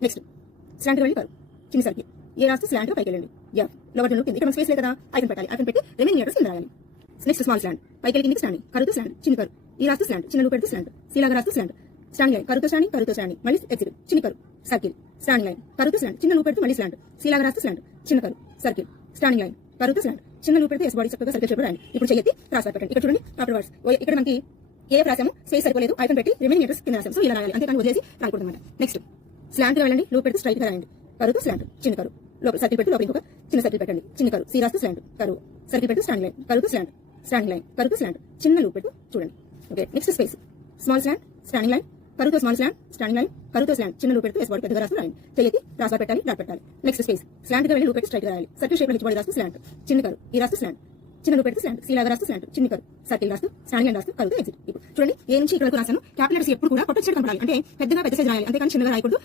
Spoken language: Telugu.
నెక్స్ట్ స్లాంట్ వెళ్ళి కరు చిన్న సర్కిల్ ఏ రాస్తూ స్లాంట్ పైకి వెళ్ళండి ఎఫ్ లోవర్ కింద ఇక్కడ స్పేస్ లేదు కదా ఐకన్ పెట్టాలి ఐకన్ పెట్టి రిమైనింగ్ లెటర్స్ కింద రాయాలి నెక్స్ట్ స్మాల్ స్లాంట్ పైకి వెళ్ళి కిందకి స్టాండింగ్ కరుతూ స్లాంట్ చిన్న కరు ఈ రాస్తూ స్లాంట్ చిన్న లూప్ పెడుతూ స్లాంట్ సీలాగా రాస్తూ స్లాంట్ స్టాండింగ్ లైన్ కరుతూ స్టాండింగ్ మళ్ళీ ఎక్సిట్ చిన్న కరు సర్కిల్ స్టాండింగ్ లైన్ కరుతూ స్లాంట్ చిన్న లూప్ పెడుతూ మళ్ళీ స్లాంట్ సీలాగా రాస్తూ స్లాంట్ చిన్న కరు సర్కిల్ స్టాండింగ్ లైన్ కరుతూ స్లాంట్ చిన్న లూప్ పెడితే ఎస్ బాడీ చక్కగా సర్కిల్ షేప్ రాయండి ఇప్పుడు చెయ్యి క్రాస్ పెట్టండి ఇక్కడ చూడండి ప్రాపర్ వర్డ్స్ ఇక్కడ మనకి ఏ రాసాము స్పేస్ సరిపోలేదు ఐకన్ పెట్టి రిమైనింగ్ లెటర్స్ కింద రాసాము సో ఇలా రాయాలి అంతేకాని వదిలేసి రాయకూడదు అనమాట నెక్స్ట్ స్లాంట్ వెళ్ళండి లూప్ పెడితే స్ట్రైట్ గా రాయండి కరుతూ స్లాంట్ చిన్న కరు లోపల సర్కిల్ పెట్టి లోపల ఇంకొక చిన్న సర్కిల్ పెట్టండి చిన్న కరు సీ రాస్తూ స్లాంట్ కరు సర్కిల్ పెట్టి స్టాండింగ్ లైన్ కరుతూ స్లాంట్ స్టాండింగ్ లైన్ కరుతూ స్లాంట్ చిన్న లూప్ పెట్టు చూడండి okay next space small slant standing line కరుతో స్మాల్ స్లాంట్ స్టాండింగ్ లైన్ కరుతో స్లాంట్ చిన్న లూప్ పెడితే ఎస్ బాడీ పెద్దగా రాస్తూ రాయండి చెయ్యి క్రాస్ పెట్టాలి డాట్ పెట్టాలి నెక్స్ట్ స్పేస్ స్లాంట్ గా వెళ్ళి లూప్ పెట్టి స్ట్రైట్ గా రాయాలి సర్కిల్ షేప్ లో బాడీ రాస్తూ స్లాంట్ చిన్న కరు ఈ రాస్తూ స్లాంట్ చిన్న లూప్ పెడితే స్లాంట్ సీలాగా రాస్తూ స్లాంట్ చిన్న కరు సర్కిల్ రాస్తూ స్టాండింగ్ లైన్ రాస్తూ కరుతో ఎగ్జిట్ ఇప్పుడు చూడండి ఏ నుంచి ఇక్కడ రాసాను క్యాపిటల్ లెటర్స్ ఎప్పుడు కూడా కొత్త కనపడాలి అంటే పెద్దగా పెద్ద సైజ్ రాయాలి అంతేకాని చిన్నగా రాయకూడదు